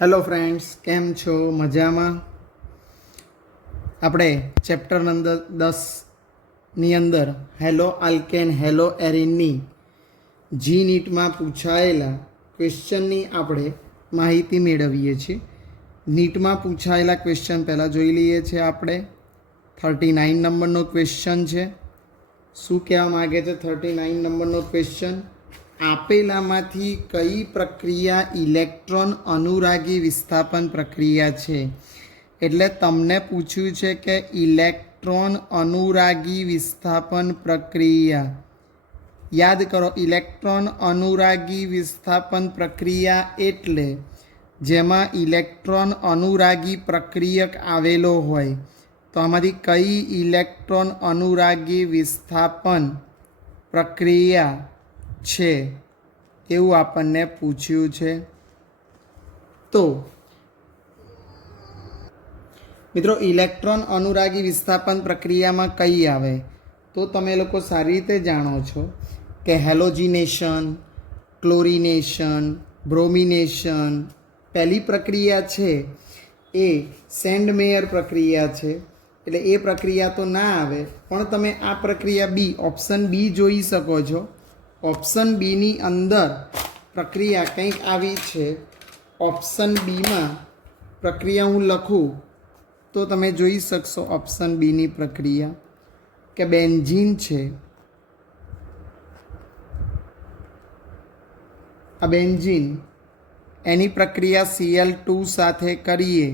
Hello friends, કેમ છો? મજામાં? આપણે ચેપ્ટર નંબર 10ની અંદર હેલો આલ્કેન હેલો એરિનની જી નીટમાં પૂછાયેલા ક્વેશ્ચનની આપણે માહિતી મેળવીએ છીએ. નીટમાં પૂછાયેલા ક્વેશ્ચન પહેલાં જોઈ લઈએ છીએ. આપણે 39 નંબરનો ક્વેશ્ચન છે. શું કહેવા માગે છે 39 નંબરનો ક્વેશ્ચન? આપેલામાંથી કઈ પ્રક્રિયા ઇલેક્ટ્રોન અનુરાગી વિસ્થાપન પ્રક્રિયા છે? એટલે તમને પૂછ્યું છે કે ઇલેક્ટ્રોન અનુરાગી વિસ્થાપન પ્રક્રિયા. યાદ કરો, ઇલેક્ટ્રોન અનુરાગી વિસ્થાપન પ્રક્રિયા એટલે જેમાં ઇલેક્ટ્રોન અનુરાગી પ્રક્રિયક આવેલો હોય. તો આમાંથી કઈ ઇલેક્ટ્રોન અનુરાગી વિસ્થાપન પ્રક્રિયા છે એવું આપણને પૂછ્યું છે. તો મિત્રો, ઇલેક્ટ્રોન અનુરાગી વિસ્થાપન પ્રક્રિયામાં કઈ આવે? તો તમે લોકો સારી રીતે જાણો છો કે હેલોજિનેશન, ક્લોરિનેશન, બ્રોમિનેશન. પહેલી પ્રક્રિયા છે એ સેન્ડમેયર પ્રક્રિયા છે, એટલે એ પ્રક્રિયા તો ના આવે. પણ તમે આ પ્રક્રિયા બી, ઓપ્શન બી જોઈ શકો છો. ઓપ્શન બીની અંદર પ્રક્રિયા કંઈક આવી છે. ઓપ્શન બીમાં પ્રક્રિયા હું લખું તો તમે જોઈ શકશો ઓપ્શન બીની પ્રક્રિયા કે બેન્ઝીન છે. આ બેન્ઝીન એની પ્રક્રિયા Cl2 સાથે કરીએ.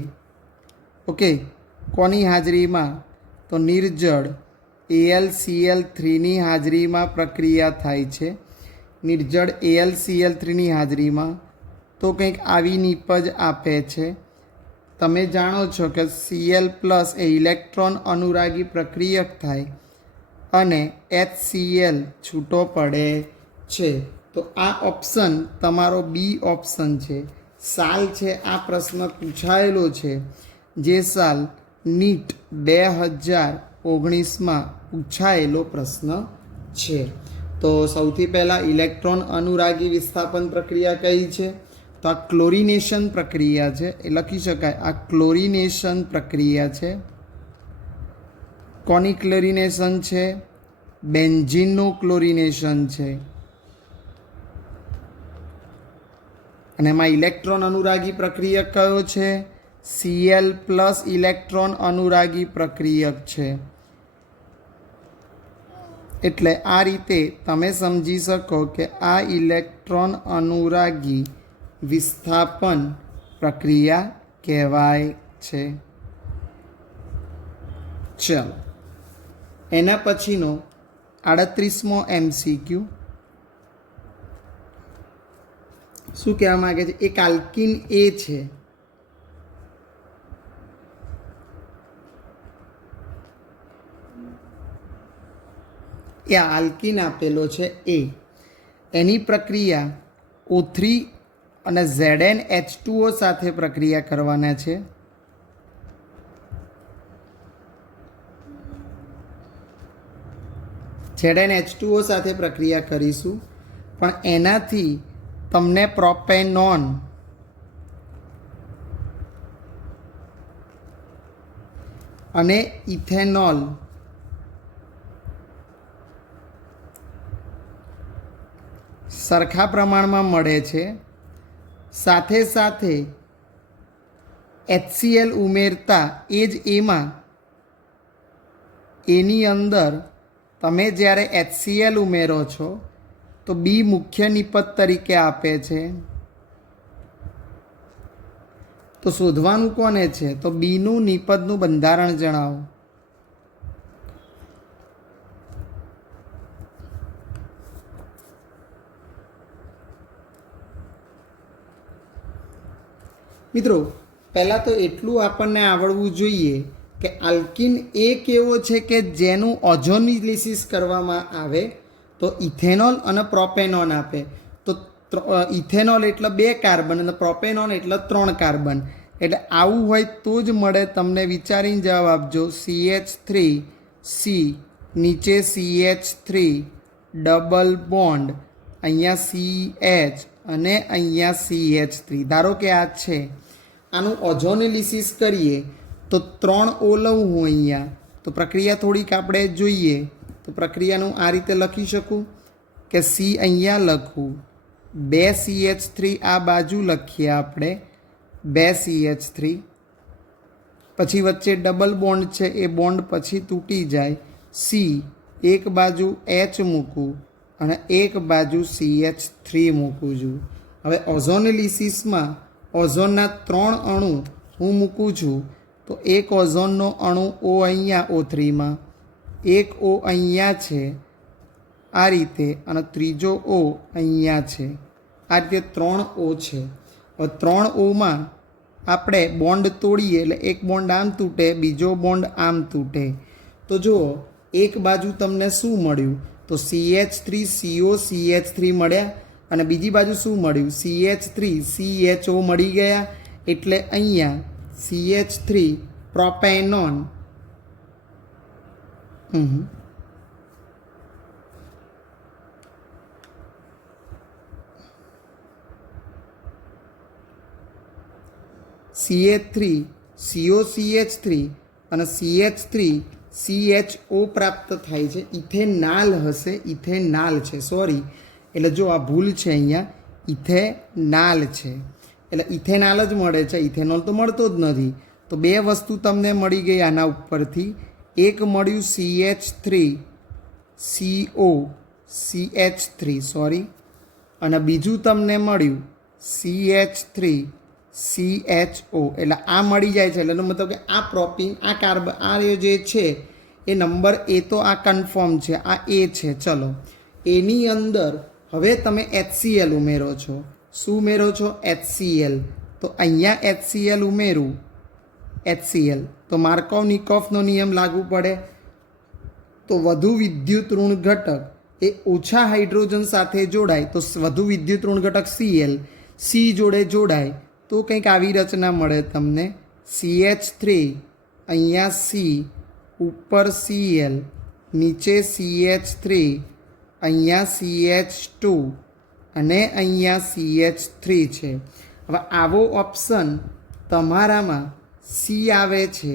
ઓકે, કોની હાજરીમાં? તો નિર્જળ AlCl3ની હાજરીમાં પ્રક્રિયા થાય છે. નિર્જળ AlCl3ની હાજરીમાં તો કંઈક આવી નીપજ આપે છે. તમે જાણો છો કે Cl+ એ ઇલેક્ટ્રોન અનુરાગી પ્રક્રિયક થાય અને HCl છૂટો પડે છે. તો આ ઓપ્શન તમારો બી ઓપ્શન છે. સાલ છે આ પ્રશ્ન પૂછાયેલો છે, જે સાલ નીટ 2019માં પૂછાયેલો પ્રશ્ન છે. તો સૌથી પહેલાં ઇલેક્ટ્રોન અનુરાગી વિસ્થાપન પ્રક્રિયા કઈ છે? તો આ ક્લોરિનેશન પ્રક્રિયા છે. એ લખી શકાય, આ ક્લોરિનેશન પ્રક્રિયા છે. કોની ક્લોરિનેશન છે? બેન્ઝીનનું ક્લોરિનેશન છે. અને એમાં ઇલેક્ટ્રોન અનુરાગી પ્રક્રિયક કયો છે? Cl+ ઇલેક્ટ્રોન અનુરાગી પ્રક્રિયક છે. એટલે આ રીતે તમે સમજી શકો કે આ ઇલેક્ટ્રોન અનુરાગી વિસ્થાપન પ્રક્રિયા કહેવાય છે. ચાલો, એના પછીનો 38મો MCQ શું કહેવા માગે છે? એક આલ્કીન A છે. એ આલ્કીન આપેલો છે A. એની પ્રક્રિયા O3 અને ZnH2O સાથે પ્રક્રિયા કરવાના છે. ZnH2O સાથે પ્રક્રિયા કરીશું, પણ એનાથી તમને પ્રોપેનોન અને ઇથેનોલ સરખા પ્રમાણમાં મળે છે. સાથે સાથે HCl ઉમેરતા એ જ એમાં એની અંદર તમે જ્યારે HCl ઉમેરો છો તો બી મુખ્ય નિપજ તરીકે આપે છે. તો શોધવાનું કોને છે? તો બીનું નિપજનું બંધારણ જણાવો. મિત્રો, પહેલાં તો એટલું આપણને આવડવું જોઈએ કે આલ્કીન એ કેવો છે કે જેનું ઓઝોનિલિસિસ કરવામાં આવે તો ઇથેનોલ અને પ્રોપેનોન આપે. તો ઇથેનોલ એટલે 2 કાર્બન અને પ્રોપેનોન એટલે 3 કાર્બન. એટલે આવું હોય તો જ મળે. તમને વિચારીને જવાબ આપજો. CH3C, નીચે CH3 ડબલ બોન્ડ, અહીંયા CH અને અહીંયા CH3. ધારો કે આ છે આનું ઓઝોનેલિસિસ કરીએ તો 3 O લઉં હું અહીંયા, તો પ્રક્રિયા થોડીક આપણે જોઈએ તો પ્રક્રિયાનું આ રીતે લખી શકું કે C અહીંયા લખું, 2 CH3 આ બાજુ લખીએ આપણે, 2 CH3, પછી વચ્ચે ડબલ બોન્ડ છે એ બોન્ડ પછી તૂટી જાય, C એક બાજુ H મૂકું અને એક બાજુ CH3 મૂકું છું. હવે ઓઝોનેલિસિસમાં ઓઝોનના 3 અણુ હું મૂકું છું, તો એક ઓઝોનનો અણુ O અહીંયા O3માં, એક O અહીંયા છે આ રીતે, અને ત્રીજો O અહીંયા છે. આ રીતે 3 O છે. હવે 3 Oમાં આપણે બોન્ડ તોડીએ એટલે એક બોન્ડ આમ તૂટે, બીજો બોન્ડ આમ તૂટે. તો જુઓ એક બાજુ તમને શું મળ્યું, તો CH3CO CH3 મળ્યા, અને બીજી બાજુ શું મળ્યું, CH3 CHO મળી ગયા. એટલે અહીંયા CH3 પ્રોપેનોન CH3 COCH3 અને CH3 CHO પ્રાપ્ત થાય છે. ઇથેનાલ હશે, ઇથેનાલ છે, સોરી, એટલે જો આ ભૂલ છે અહીંયા, ઇથેનાલ છે, એટલે ઇથેનાલ જ મળે છે, ઇથેનોલ તો મળતો જ નથી. તો 2 વસ્તુ તમને મળી ગઈ આના ઉપરથી. એક મળ્યું CH3CO CH3 સોરી, અને બીજું તમને મળ્યું CH3 CHO. એટલે આ મળી જાય છે, એટલે એનો મતલબ કે આ પ્રોપીન, આ કાર્બન, આ જે છે એ નંબર એ તો આ કન્ફર્મ છે, આ એ છે. ચલો એની અંદર હવે તમે HCl ઉમેરો છો. શું ઉમેરો છો? HCl. તો અહીંયા HCl ઉમેરું, HCl, તો માર્કોવ-નિકોફનો નિયમ લાગુ પડે. તો વધુ વિદ્યુત ઋણ ઘટક એ ઓછા હાઇડ્રોજન સાથે જોડાય તો વધુ વિદ્યુત ઋણ ઘટક Cl, C જોડે જોડાય તો કંઈક આવી રચના મળે તમને, CH3 અહીંયા C, ઉપર Cl, નીચે CH3, અહીંયા CH2 અને અહીંયા CH3 છે. હવે આવો ઓપ્શન તમારામાં C આવે છે,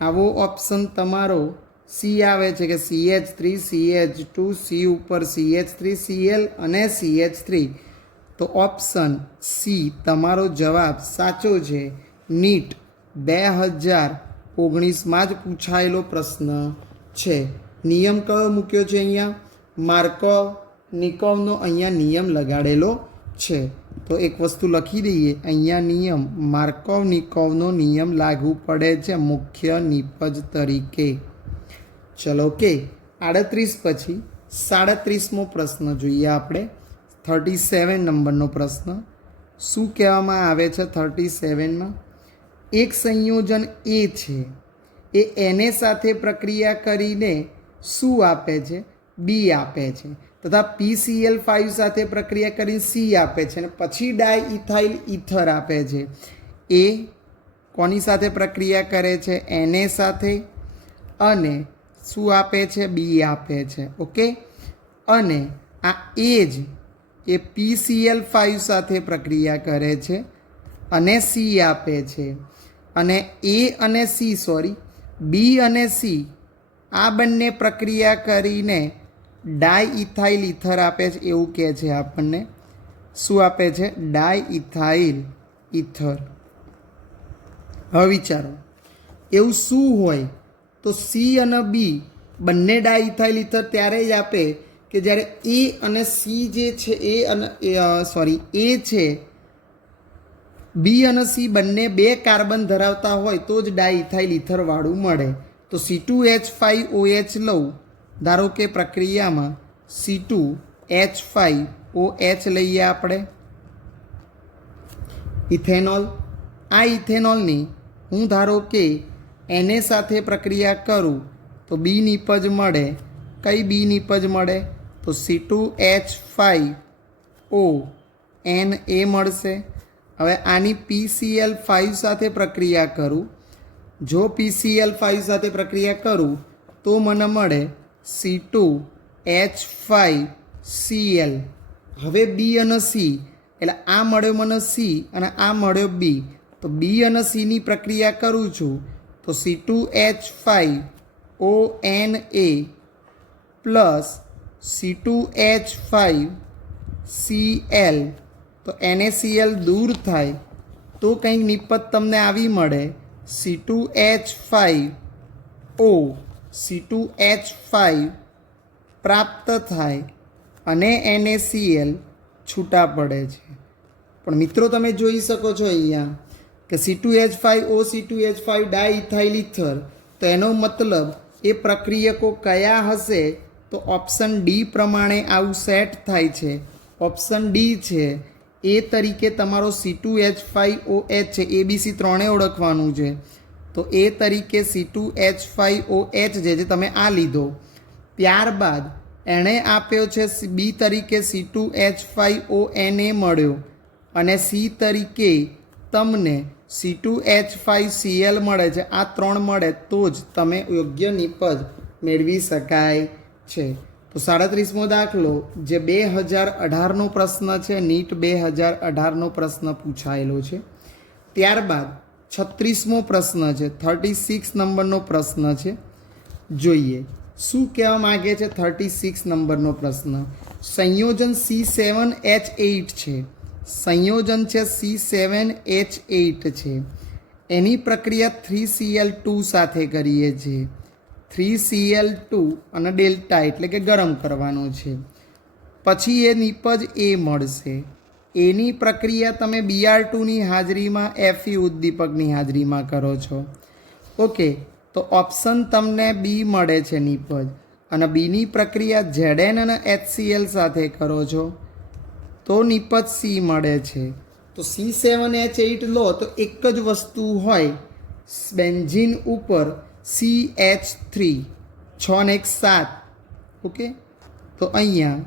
આવો ઓપ્શન તમારો C આવે છે કે CH3 CH2 C ઉપર CH3 Cl અને CH3. તો ઓપ્શન C તમારો જવાબ સાચો છે. નીટ 2019માં જ પૂછાયેલો પ્રશ્ન છે. નિયમ કયો મૂક્યો છે અહીંયા? માર્કોવ-નિકોવનો અહીંયા નિયમ લગાડેલો છે. તો એક વસ્તુ લખી દઈએ અહીંયા, નિયમ માર્કોવ-નિકોવનો નિયમ લાગુ પડે છે મુખ્ય નિપજ તરીકે. ચલો કે 38 પછી 37મો પ્રશ્ન જોઈએ આપણે. 37 નંબરનો પ્રશ્ન શું કહેવામાં આવે છે? 37માં એક સંયોજન એ છે, એ Na સાથે પ્રક્રિયા કરીને શું આપે છે? બી આપે છે, તથા PCl5 સાથે પ્રક્રિયા કરીને C આપે છે, અને પછી ડાયઇથાઇલ ઇથર આપે છે. એ કોની સાથે પ્રક્રિયા કરે છે? Na સાથે, અને શું આપે છે? બી આપે છે. ઓકે, અને આ એ જ એ PCl5 સાથે પ્રક્રિયા કરે છે અને C આપે છે. અને એ અને C, સોરી, બી અને C આ બંને પ્રક્રિયા કરીને ડાયઇથાઇલ ઇથર આપે છે, એવું કહે છે આપણને. શું આપે છે? ડાયઇથાઇલ ઇથર. હવે વિચારો એવું શું હોય તો C અને બી બંને ડાયઇથાઇલ ઇથર ત્યારે જ આપે કે જ્યારે એ અને C જે છે એ છે, બી અને C બંને 2 કાર્બન ધરાવતા હોય તો જ ડાયઇથાઇલ ઇથરવાળું મળે. તો C2H5OH લઉં, ધારો કે પ્રક્રિયામાં C2H5OH લઈએ આપણે, ઇથેનોલ. આ ઇથેનોલની હું ધારો કે Na સાથે પ્રક્રિયા કરું તો બી નિપજ મળે. કઈ બી નિપજ મળે? તો C2H5O Na મળશે. હવે આની PCl5 સાથે પ્રક્રિયા કરું, જો PCl5 સાથે પ્રક્રિયા કરું તો મને મળે C2H5Cl. હવે બી અને C, એટલે આ મળ્યો મને C અને આ મળ્યો બી, તો બી અને સીની પ્રક્રિયા કરું છું તો C2H5ONA પ્લસ C2H5Cl, તો NaCl દૂર થાય તો કંઈક નિપજ તમને આવી મળે C2H5O, C2H5 પ્રાપ્ત થાય અને NaCl છૂટા પડે છે. પણ મિત્રો તમે જોઈ શકો છો અહીંયા કે C2H5O C2H5 ડાઇથાઇલ ઇથર, તો એનો મતલબ એ પ્રક્રિયકો કયા હશે તો ઓપ્શન ડી પ્રમાણે આવું સેટ થાય છે. ઓપ્શન ડી છે એ તરીકે તમારો C2H5OH છે, ABC ત્રણે ઓળખવાનું છે. તો એ તરીકે C2H5OH જે તમે આ લીધો, ત્યારબાદ એણે આપ્યો છે બી તરીકે C2H5ONA મળ્યો અને સી તરીકે તમને C2H5Cl મળે છે. આ ત્રણ મળે તો જ તમે યોગ્ય નિપજ મેળવી શકાય છે. તો 37મો દાખલો જે 2018નો પ્રશ્ન છે, નીટ 2018નો પ્રશ્ન પૂછાયેલો છે. ત્યારબાદ 36મો પ્રશ્ન છે, 36 નંબરનો પ્રશ્ન છે. જોઈએ શું કહેવા માગે છે 36 નંબરનો પ્રશ્ન. સંયોજન C7H8 છે, સંયોજન છે C7H8 છે, એની પ્રક્રિયા 3Cl2 સાથે કરીએ છીએ. 3Cl2 અને ડેલ્ટા એટલે કે ગરમ કરવાનો છે. પછી એ નિપજ એ મળશે. એની પ્રક્રિયા તમે Br2ની હાજરીમાં Fe ઉદ્દીપકની હાજરીમાં કરો છો. ઓકે, તો ઓપ્શન તમને બી મળે છે નિપજ, અને બીની પ્રક્રિયા Zn અને HCl સાથે કરો છો તો નિપજ સી મળે છે. તો C7H8 લો તો એક જ વસ્તુ હોય, બેન્ઝીન ઉપર CH3, 6 ને 1 7. ઓકે, તો અહીંયા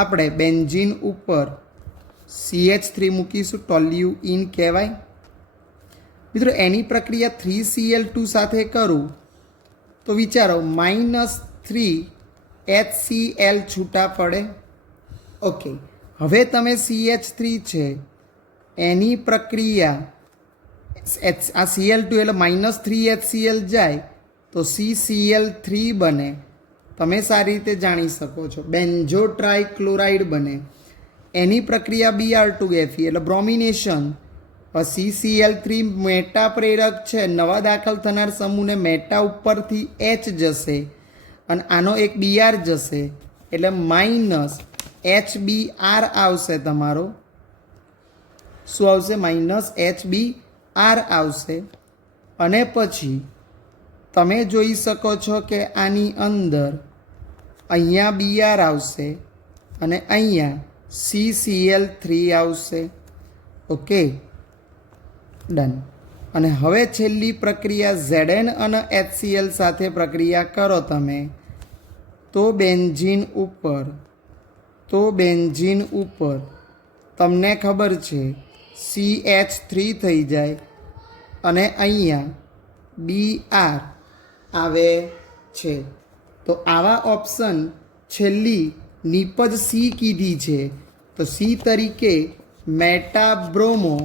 આપણે બેન્ઝીન ઉપર CH3 મૂકીશું, ટોલ્યુઇન કહેવાય. મિત્રો એની પ્રક્રિયા 3Cl2 સાથે કરું તો વિચારો -3HCl છૂટા પડે. ઓકે, હવે તમે CH3 છે એની પ્રક્રિયા આ Cl2 એટલે -3HCl જાય તો CCl3 બને. તમે સારી રીતે જાણી શકો છો. બેન્ઝો ટ્રાયક્લોરાઇડ બને. એની પ્રક્રિયા Br2Fe એટલે બ્રોમિનેશન. CCl3 મેટા પ્રેરક છે, નવા દાખલ થનાર સમૂહને મેટા ઉપરથી H જશે અને આનો એક Br જશે એટલે -HBr આવશે. તમારો શું આવશે? -HBr આવશે. અને પછી તમે જોઈ શકો છો કે આની અંદર અહીંયા Br આવશે અને અહીંયા CCl3 આવશે. Okay, done. અને હવે છેલ્લી પ્રક્રિયા Zn અને HCl સાથે પ્રક્રિયા કરો તમે તો બેન્ઝીન ઉપર તમને ખબર છે CH3 થઈ જાય અને અહીંયા Br આવે છે. તો આવા ઓપ્શન છેલ્લી નિપજ સી કીધી છે તો સી તરીકે મેટાબ્રોમો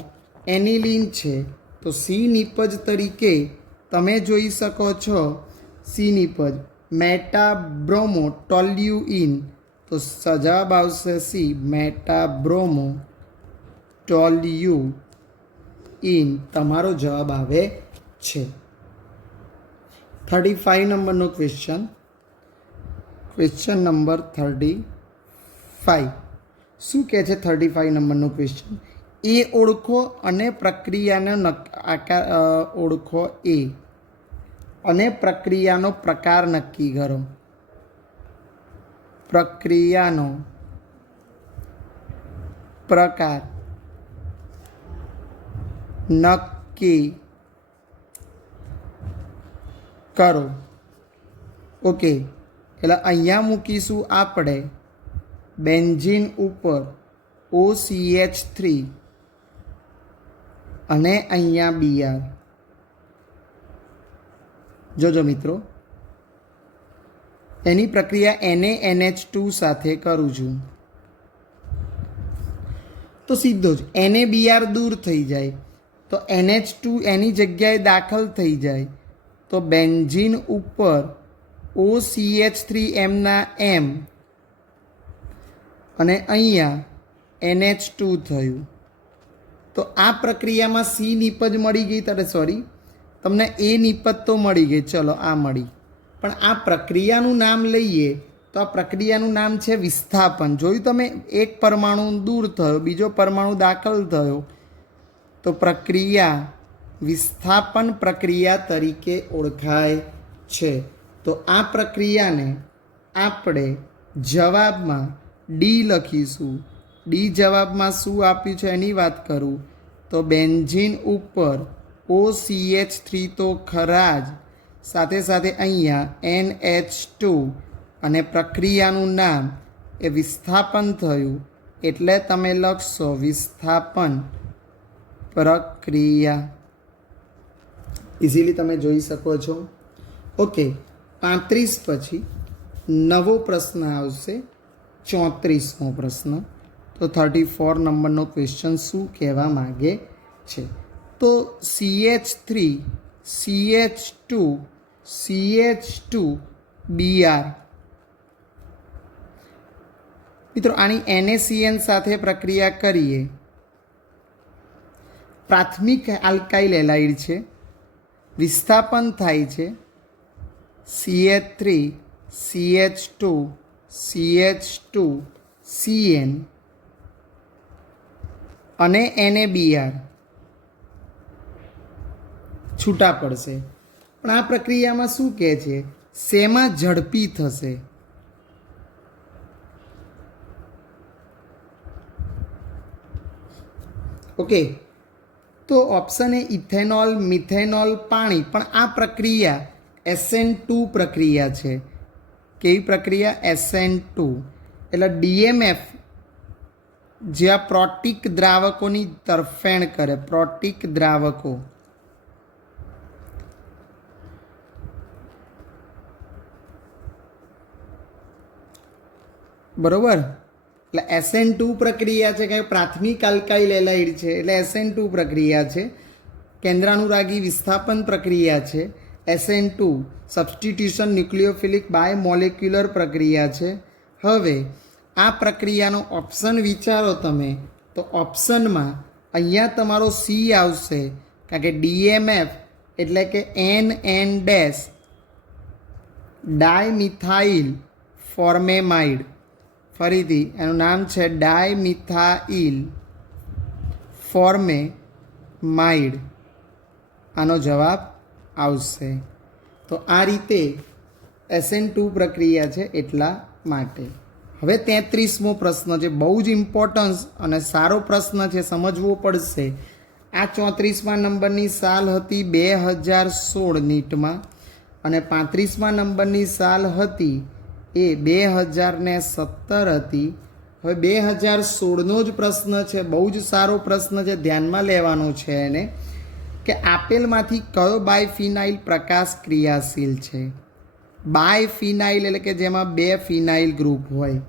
એનિલિન છે. તો સી નિપજ તરીકે તમે જોઈ શકો છો સી નિપજ મેટાબ્રોમો ટોલ્યુઇન. તો જવાબ આવશે સી, મેટાબ્રોમો ટોલ્યુઇન તમારો જવાબ આવે છે. 35 નંબરનો ક્વેશ્ચન નંબર 35 શું કહે છે? 35 નંબરનો ક્વેશ્ચન, એ ઓળખો અને પ્રક્રિયાનો આકાર ઓળખો એ અને પ્રક્રિયાનો પ્રકાર નક્કી કરો. પ્રક્રિયાનો પ્રકાર નક્કી કરો. ઓકે, એટલે અહીંયા મૂકીશું આપણે બેન્ઝીન ઉપર OCH3 અને અહીંયા Br. જોજો મિત્રો, એની પ્રક્રિયા NaNH2 સાથે કરું છું. તો તો સીધો જ NaBr દૂર થઈ જાય તો NH2 એની જગ્યાએ દાખલ થઈ જાય તો બેન્ઝીન ઉપર OCH3 ના M અને અહીંયા NH2 થયું. તો આ પ્રક્રિયામાં C નિપજ મળી ગઈ, તમને A નિપજ તો મળી ગઈ, ચલો આ મળી. પણ આ પ્રક્રિયાનું નામ લઈએ તો આ પ્રક્રિયાનું નામ છે વિસ્થાપન. જોયું તમે, એક પરમાણુ દૂર થયો, બીજો પરમાણુ દાખલ થયો, તો પ્રક્રિયા વિસ્થાપન પ્રક્રિયા તરીકે ઓળખાય છે. તો આ પ્રક્રિયાને આપણે જવાબમાં ડી લખીશું. ડી જવાબમાં શું આપ્યું છે એની વાત કરું તો બેન્ઝીન ઉપર OCH3 તો ખરા જ, સાથે સાથે અહીંયા NH2 અને પ્રક્રિયાનું નામ એ વિસ્થાપન થયું એટલે તમે લખશો વિસ્થાપન પ્રક્રિયા. ઇઝીલી તમે જોઈ શકો છો. ઓકે, 35 પછી નવો પ્રશ્ન આવશે, 34મો પ્રશ્ન. તો 34 નંબરનો ક્વેશ્ચન શું કહેવા માગે છે તો CH3 CH2 CH2 Br. મિત્રો આની NaCN સાથે પ્રક્રિયા કરીએ. પ્રાથમિક આલ્કાઇલ એલાઇડ છે, વિસ્થાપન થાય છે CH3 CH2 CH2 CN અને NaBr છૂટા પડશે. પણ આ પ્રક્રિયામાં શું કહે છે, શેમાં ઝડપી થશે? ઓકે, તો ઓપ્શન એ ઇથેનોલ, મિથેનોલ, પાણી. પણ આ પ્રક્રિયા SN2 પ્રક્રિયા છે. કેવી પ્રક્રિયા? SN2. એટલે DMF જ્યાં પ્રોટિક દ્રાવકોની તરફેણ કરે, પ્રોટિક દ્રાવકો. બરોબર, એટલે SN2 પ્રક્રિયા છે, કે પ્રાથમિક આલ્કાઇલ એલાઇડ છે એટલે SN2 પ્રક્રિયા છે. કેન્દ્રાનુરાગી વિસ્થાપન પ્રક્રિયા છે SN2. સબસ્ટિટ્યુશન ન્યુક્લિયોફિલિક બાયમોલેક્યુલર પ્રક્રિયા છે. હવે આ પ્રક્રિયાનો ઓપ્શન વિચારો તમે, તો ઓપ્શનમાં અહીંયા તમારો C આવશે, કારણ કે DMF એટલે કે NN ડેશ ડાયમિથાઇલ ફોર્મેમાઇડ. ફરીથી એનું નામ છે ડાયમિથાઇલ ફોર્મેમાઇડ. આનો જવાબ આવશે. તો આ રીતે SN2 પ્રક્રિયા છે એટલા માટે. હવે 33મો પ્રશ્ન છે, બહુ જ ઇમ્પોર્ટન્સ અને સારો પ્રશ્ન છે, સમજવો પડશે. આ 34મા નંબરની સાલ હતી 2016 નીટમાં અને 35મા નંબરની સાલ હતી એ 2017 હતી. હવે 2016નો જ પ્રશ્ન છે, બહુ જ સારો પ્રશ્ન છે, ધ્યાનમાં લેવાનો છે એને, કે આપેલમાંથી કયો બાયફિનાઇલ પ્રકાશ ક્રિયાશીલ છે? બાયફિનાઇલ એટલે કે જેમાં 2 ફિનાઇલ ગ્રુપ હોય.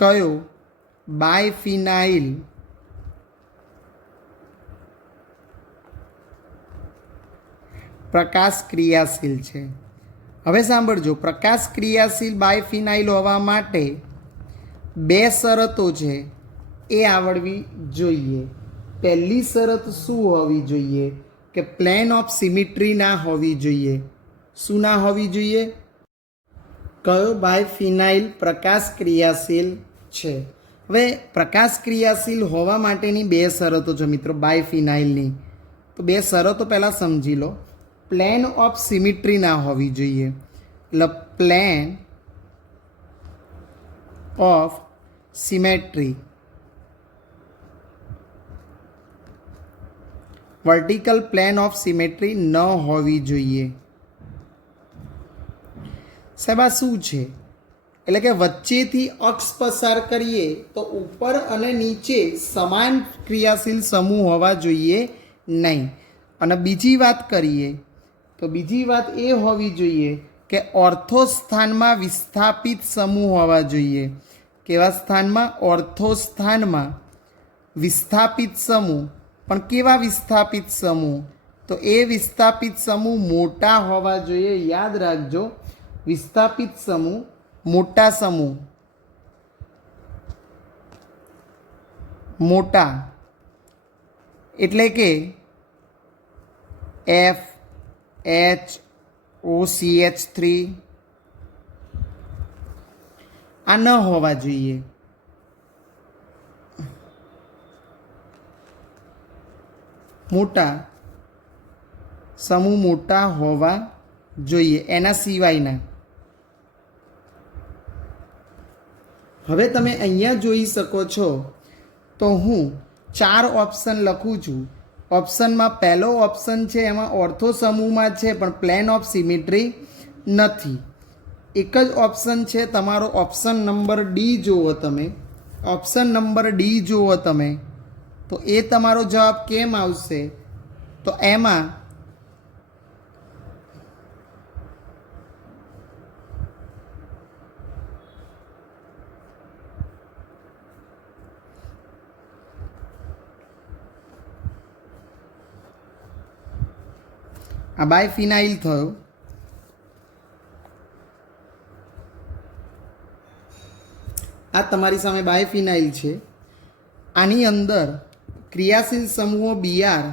કયો બાયફિનાઇલ પ્રકાશ ક્રિયાશીલ છે? હવે સાંભળજો, પ્રકાશ ક્રિયાશીલ બાયફિનાઇલ હોવા માટે 2 શરતો છે એ આવડવી જોઈએ. પહેલી શરત શું હોવી જોઈએ? કે પ્લેન ઓફ સિમિટ્રી ના હોવી જોઈએ. શું ના હોવી જોઈએ? કયો બાયફિનાઇલ પ્રકાશ ક્રિયાશીલ છે? હવે પ્રકાશ ક્રિયાશીલ હોવા માટેની 2 શરતો છે મિત્રો બાયફિનાઇલની. તો 2 શરતો પહેલાં સમજી લો. પ્લેન ઓફ સિમિટ્રી ના હોવી જોઈએ, એટલે plane of symmetry, vertical plane of symmetry ન હોવી જોઈએ. સાહેબ આ શું છે? એટલે કે વચ્ચેથી અક્ષ પસાર કરીએ તો ઉપર અને નીચે સમાન ક્રિયાશીલ સમૂહ હોવા જોઈએ નહીં. અને બીજી વાત કરીએ તો બીજી વાત એ હોવી જોઈએ કે ઓર્થો સ્થાનમાં વિસ્થાપિત સમૂહ હોવા જોઈએ. કેવા સ્થાનમાં? ઓર્થો સ્થાનમાં વિસ્થાપિત સમૂહ, પણ કેવા વિસ્થાપિત સમૂહ? તો એ વિસ્થાપિત સમૂહ મોટા હોવા જોઈએ. યાદ રાખજો, વિસ્થાપિત સમૂહ મોટા સમૂહ, મોટા એટલે કે FHOCH3 આ ન હોવા જોઈએ. મોટા સમૂહ મોટા હોવા જોઈએ, એના સિવાયના. હવે તમે અહીંયા જોઈ શકો છો તો હું 4 ઓપ્શન લખું છું. ઓપ્શનમાં પહેલો ઓપ્શન છે એમાં ઓર્થો સમૂહમાં છે પણ પ્લેન ઓફ સિમેટ્રી નથી. એક જ ઓપ્શન છે તમારો ઓપ્શન નંબર ડી જુઓ તમે. ઓપ્શન નંબર ડી જુઓ તમે તો એ તમારો જવાબ કેમ આવશે? તો એમાં આ બાયફિનાઇલ થયો. આ તમારી સામે બાયફિનાઇલ છે. આની અંદર ક્રિયાશીલ સમૂહો બીઆર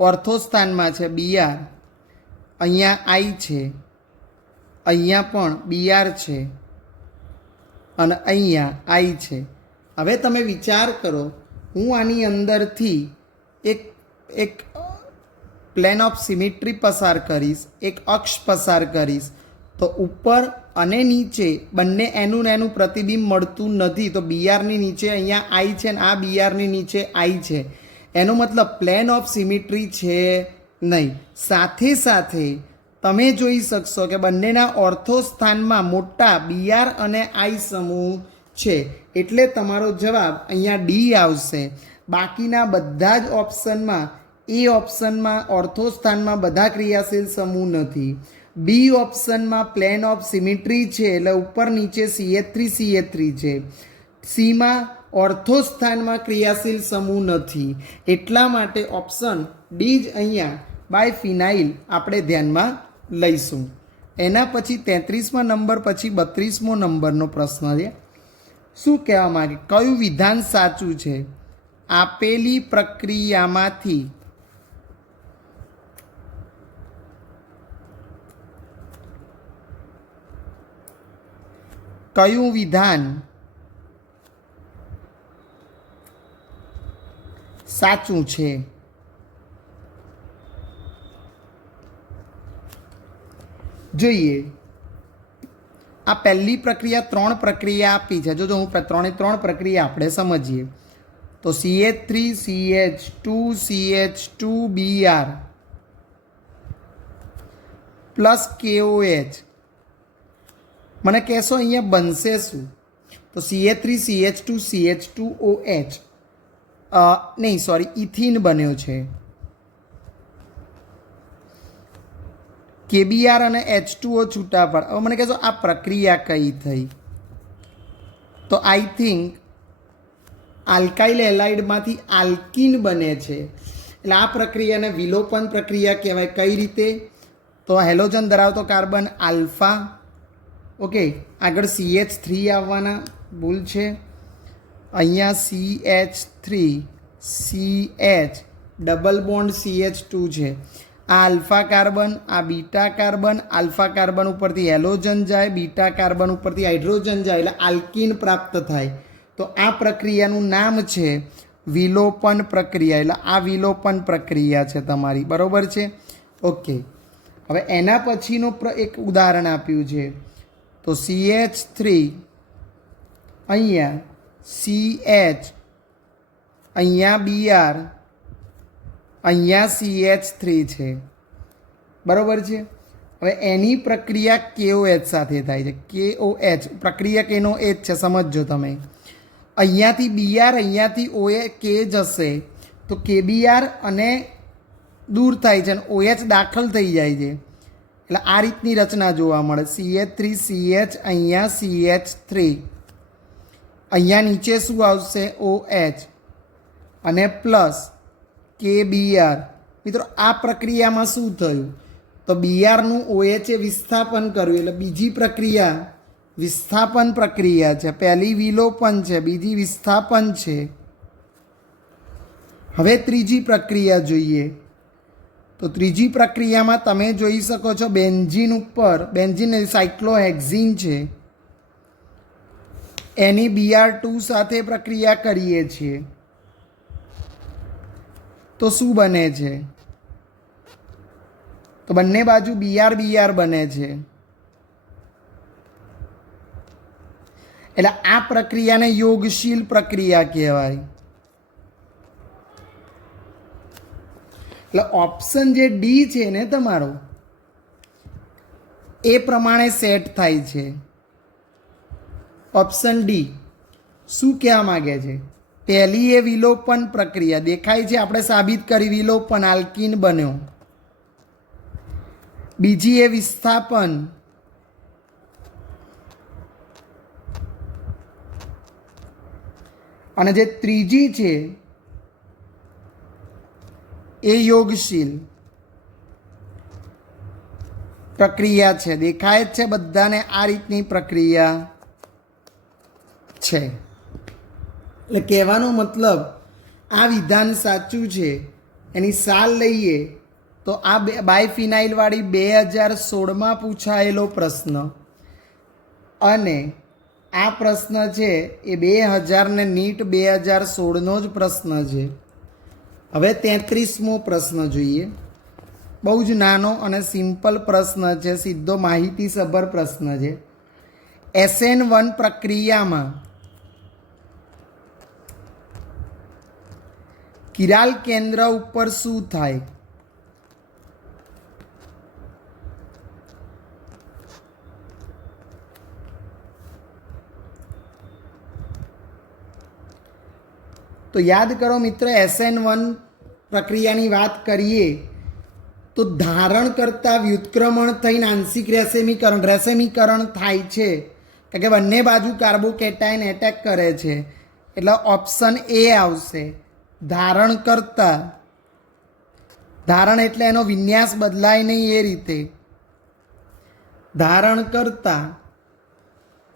ઓર્થો સ્થાનમાં છે. બીઆર અહીંયા આઈ છે, અહીંયા પણ બીઆર છે અને અહીંયા આઈ છે. હવે તમે વિચાર કરો, હું આની અંદરથી એક પ્લેન ઓફ સિમેટ્રી પસાર કરીશ, એક અક્ષ પસાર કરીશ, તો ઉપર અને નીચે બંને એનું ને એનું પ્રતિબિંબ મળતું નથી. તો બીઆરની નીચે અહીંયા આઈ છે ને આ બીઆરની નીચે આઈ છે. એનો મતલબ પ્લેન ઓફ સિમેટ્રી છે નહીં. સાથે સાથે તમે જોઈ શકશો કે બંનેના ઓર્થો સ્થાનમાં મોટા બીઆર અને આઈ સમૂહ છે. એટલે તમારો જવાબ અહીંયા ડી આવશે. બાકીના બધા જ ઓપ્શનમાં એ ઓપ્શનમાં ઓર્થો સ્થાનમાં બધા ક્રિયાશીલ સમૂહ નથી. બી ઓપ્શનમાં પ્લેન ઓફ સિમેટ્રી છે એટલે ઉપર નીચે CH3 છે. સીમાં ઓર્થો સ્થાનમાં ક્રિયાશીલ સમૂહ નથી. એટલા માટે ઓપ્શન ડી જ અહીંયા બાયફિનાઇલ આપણે ધ્યાનમાં લઈશું. એના પછી 33મા નંબર પછી 32મો નંબરનો પ્રશ્ન છે. શું કહેવા માંગે? કયું વિધાન સાચું છે? આપેલી પ્રક્રિયામાંથી કયું વિધાન સાચું છે? જોઈએ. આ પહેલી પ્રક્રિયા 3 પ્રક્રિયા આપી છે. જો હું 3 પ્રક્રિયા આપણે સમજીએ તો CH3 CH2 CH2Br plus KOH. મને કહેશો અહીંયા બનશે શું? તો CH3 CH2 CH2OH નહીં સોરી ઇથિન બન્યો છે. KBr અને H2O છૂટા પડ. હવે મને કહેશો આ પ્રક્રિયા કઈ થઈ? તો આઈ થિંક આલ્કાઇલ એલાઇડમાંથી આલ્કિન બને છે. એટલે આ પ્રક્રિયાને વિલોપન પ્રક્રિયા કહેવાય. કઈ રીતે? તો હેલોજન ધરાવતો કાર્બન આલ્ફા, ઓકે, આગળ CH3 આવવાના, ભૂલ છે. અહીંયા CH3 CH double bond CH2 છે. આ આલ્ફા કાર્બન, આ બીટા કાર્બન, આલ્ફા કાર્બન ઉપરથી હેલોજન જાય, બીટા કાર્બન ઉપરથી હાઇડ્રોજન જાય એટલે આલ્કિન પ્રાપ્ત થાય. તો આ પ્રક્રિયાનું નામ છે વિલોપન પ્રક્રિયા. એટલે આ વિલોપન પ્રક્રિયા છે તમારી, બરાબર છે? ઓકે. હવે એના પછીનો એક ઉદાહરણ આપ્યું છે. તો CH3 અહીંયા CH, અહીંયા Br, અહીંયા CH3 છે, બરાબર છે? હવે એની પ્રક્રિયા KOH સાથે થાય છે. KOH પ્રક્રિયા કેનો એ જ છે, સમજજો તમે. અહીંયાથી Br, અહીંયાથી OH K જશે તો KBr અને દૂર થાય છે અને OH દાખલ થઈ જાય છે. એટલે આ રીતની રચના જોવા મળે. CH3 CH, અહીંયા CH3, અહીંયા નીચે શું આવશે? OH. અને પ્લસ KBr. મિત્રો આ પ્રક્રિયામાં શું થયું? તો બીઆરનું OHએ વિસ્થાપન કર્યું, એટલે બીજી પ્રક્રિયા વિસ્થાપન પ્રક્રિયા છે. પહેલી વિલોપન છે, બીજી વિસ્થાપન છે. હવે ત્રીજી પ્રક્રિયા જોઈએ. તો ત્રીજી પ્રક્રિયામાં તમે જોઈ શકો છો બેન્ઝીન ઉપર, બેન્ઝીન સાયક્લોહેક્ઝીન છે, એની Br2 સાથે પ્રક્રિયા કરીએ છીએ તો શું બને છે? તો બંને બાજુ Br બને છે. એટલે આ પ્રક્રિયાને યોગશીલ પ્રક્રિયા કહેવાય. એટલે ઓપ્શન જે ડી છે ને તમારો એ પ્રમાણે સેટ થાય છે. ઓપ્શન ડી શું કહેવા માગે છે? પહેલી એ વિલોપન પ્રક્રિયા દેખાય છે, આપણે સાબિત કરી વિલોપન, આલ્કીન બન્યો. બીજી એ વિસ્થાપન, અને જે ત્રીજી છે એ યોગશીલ પ્રક્રિયા છે. દેખાય જ છે બધાને આ રીતની પ્રક્રિયા છે. એટલે કહેવાનો મતલબ આ વિધાન સાચું છે. એની સાલ લઈએ તો આ બાયફિનાઇલવાળી 2016માં પૂછાયેલો પ્રશ્ન, અને આ પ્રશ્ન છે એ 2000 ને નીટ 2016નો જ પ્રશ્ન છે. હવે 33મો પ્રશ્ન જોઈએ. બહુ જ નાનો અને સિમ્પલ પ્રશ્ન છે, સીધો માહિતીસભર પ્રશ્ન છે. SN1 પ્રક્રિયામાં કિરાલ કેન્દ્ર ઉપર શું થાય? તો યાદ કરો મિત્ર, SN1 પ્રક્રિયાની વાત કરીએ તો ધારણ કરતાં વ્યુત્ક્રમણ થઈને આંશિક રેસેમીકરણ થાય છે, કારણ કે બંને બાજુ કાર્બોકેટાયન એટેક કરે છે. એટલે ઓપ્શન એ આવશે. ધારણ કરતાં, ધારણ એટલે એનો વિન્યાસ બદલાય નહીં એ રીતે, ધારણ કરતાં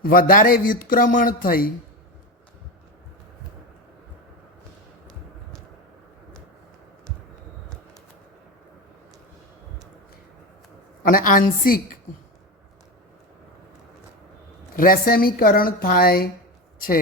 વધારે વ્યુત્ક્રમણ થઈ અને આંશિક રેસેમીકરણ થાય છે.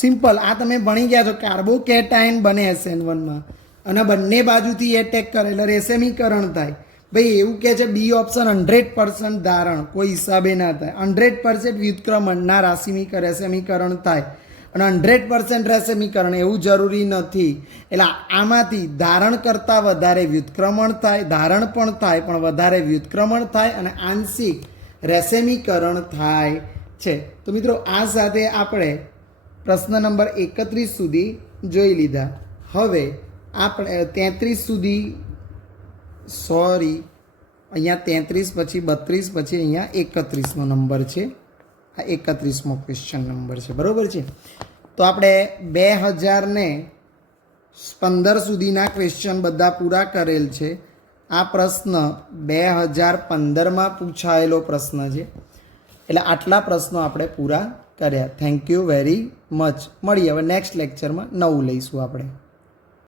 સિમ્પલ. આ તમે ભણી ગયા છો, કાર્બોકેટાયન બને SN1માં અને બંને બાજુથી એટેક કરે એટલે રેસેમીકરણ થાય. ભાઈ એવું કહે છે બી ઓપ્શન 100% ધારણ કોઈ હિસાબે ના થાય, 100% વ્યુત્ક્રમણ ના રેસેમીકરણ થાય, અને 100% રેસેમીકરણ એવું જરૂરી નથી. એટલે આમાંથી ધારણ કરતાં વધારે વ્યુત્ક્રમણ થાય, ધારણ પણ થાય પણ વધારે વ્યુત્ક્રમણ થાય, અને આંશિક રેસેમીકરણ થાય છે. તો મિત્રો આ સાથે આપણે પ્રશ્ન નંબર 31 સુધી જોઈ લીધા. હવે આપણે 33 સુધી, સોરી, અહીંયા 33 પછી 32 પછી અહીંયા 31નો નંબર છે. આ 31મો ક્વેશ્ચન નંબર છે, બરાબર છે. તો આપણે 2015 સુધીના ક્વેશ્ચન બધા પૂરા કરેલ છે. આ પ્રશ્ન 2015માં પૂછાયેલો પ્રશ્ન છે, એટલે આટલા પ્રશ્નો આપણે પૂરા કર્યા. Thank you very much. મળીએ હવે નેક્સ્ટ લેક્ચરમાં નવું લઈશું આપણે.